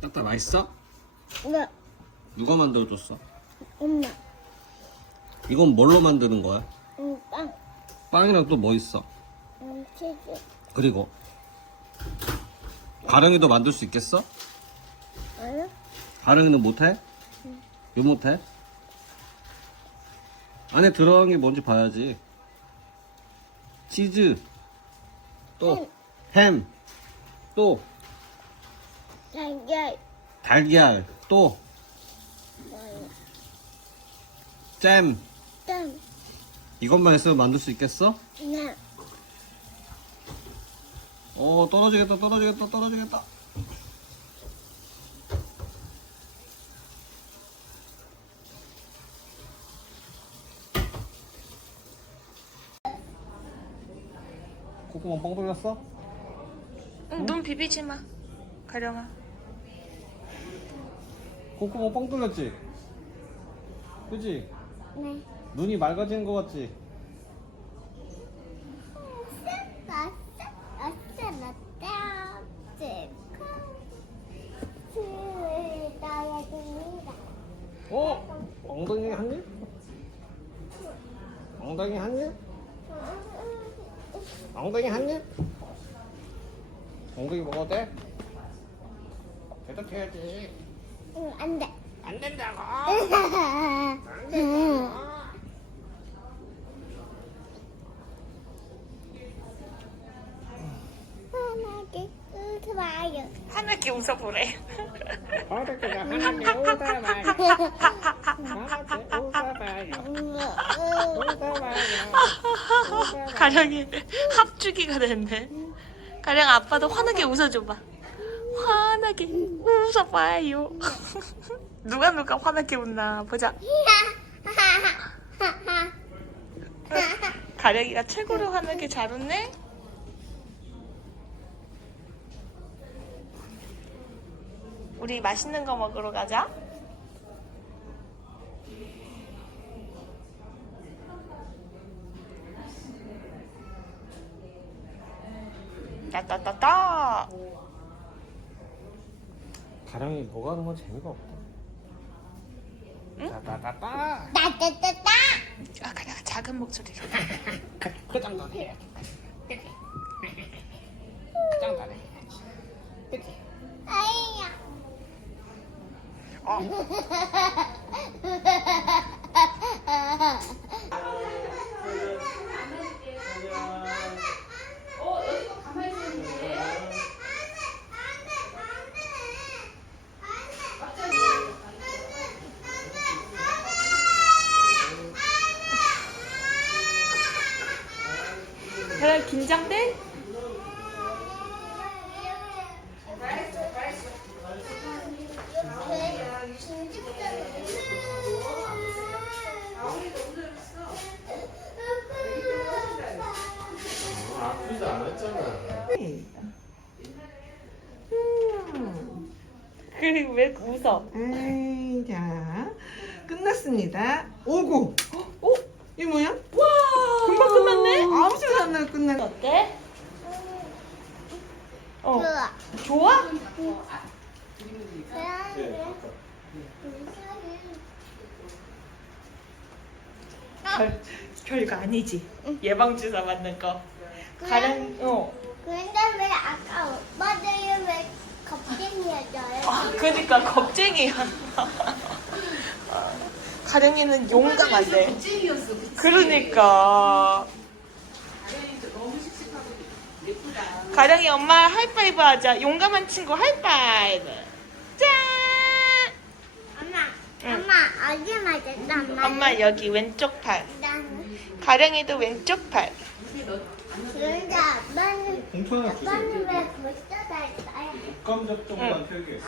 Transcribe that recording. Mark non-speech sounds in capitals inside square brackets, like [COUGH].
따따 맛있어? 네, 누가 만들어줬어? 엄마. 이건 뭘로 만드는 거야? 응, 빵. 빵이랑 또 뭐 있어? 응, 치즈. 그리고 가령이도 만들 수 있겠어? 응? 가령이는 못해? 왜 못해? 안에 들어간 게 뭔지 봐야지 치즈 또햄또 달걀. 달걀 또 잼 땀. 이것만 있으면 만들 수 있겠어? 나. 어 떨어지겠다 떨어지겠다 떨어지겠다 콧구멍 뻥 뚫렸어? 응, 눈 비비지 마. 가령아. 콧구멍 뻥 뚫렸지? 그지? 네. 눈이 맑아지는 거 같지? 어? 엉덩이 한 입? 엉덩이 한 입? 엉덩이 한 입? 엉덩이 먹어도 돼? 대답해야지 응, 안 돼. 안 된다고 웃어봐요. 하늘게 웃어보래. 웃어봐요 웃어봐요 웃어봐요 가령이 합주기가 됐네. 가령 아빠도 환하게 웃어줘봐. 환하게 웃어봐요. [LAUGHS] 누가 누가 환하게 웃나 보자. [LAUGHS] 가령이가 최고로 환하게 잘 웃네. 우리 맛있는 거 먹으러 가자. 따따따따. 가령이 뭐가 하는 건 재미가 없다 따따따따 따따따따. 아, 가령 작은 목소리로. [LAUGHS] 그 정도는 해야지 그 정도는 해야지 그치? 아이야. 어. [LAUGHS] 긴장돼? 않았잖아 그리고 왜 웃어? 아이, 자, 끝났습니다. 오고. 어? 이게 뭐야? 와! 금방 끝났네? 아무 소리 안 나고 끝났. 어때? 어. 좋아. 좋아? 별, 별거 아니지. 예방주사 맞는 거. 가령, 어. 근데 왜 아까 오빠들이 왜 겁쟁이였어요? 아, 그러니까 겁쟁이야. [LAUGHS] 가령이는 용감한데. 겁쟁이였어, 그치? 그러니까. 가령이 엄마 하이파이브 하자. 용감한 친구 하이파이브. 짠! 엄마, 어디 맞았어? 엄마. 엄마 여기 왼쪽 팔. 나는. 가령이도 왼쪽 팔. 그런데 아빠는 아빠는 왜 벌써 다 했어요? 감접종만 펴게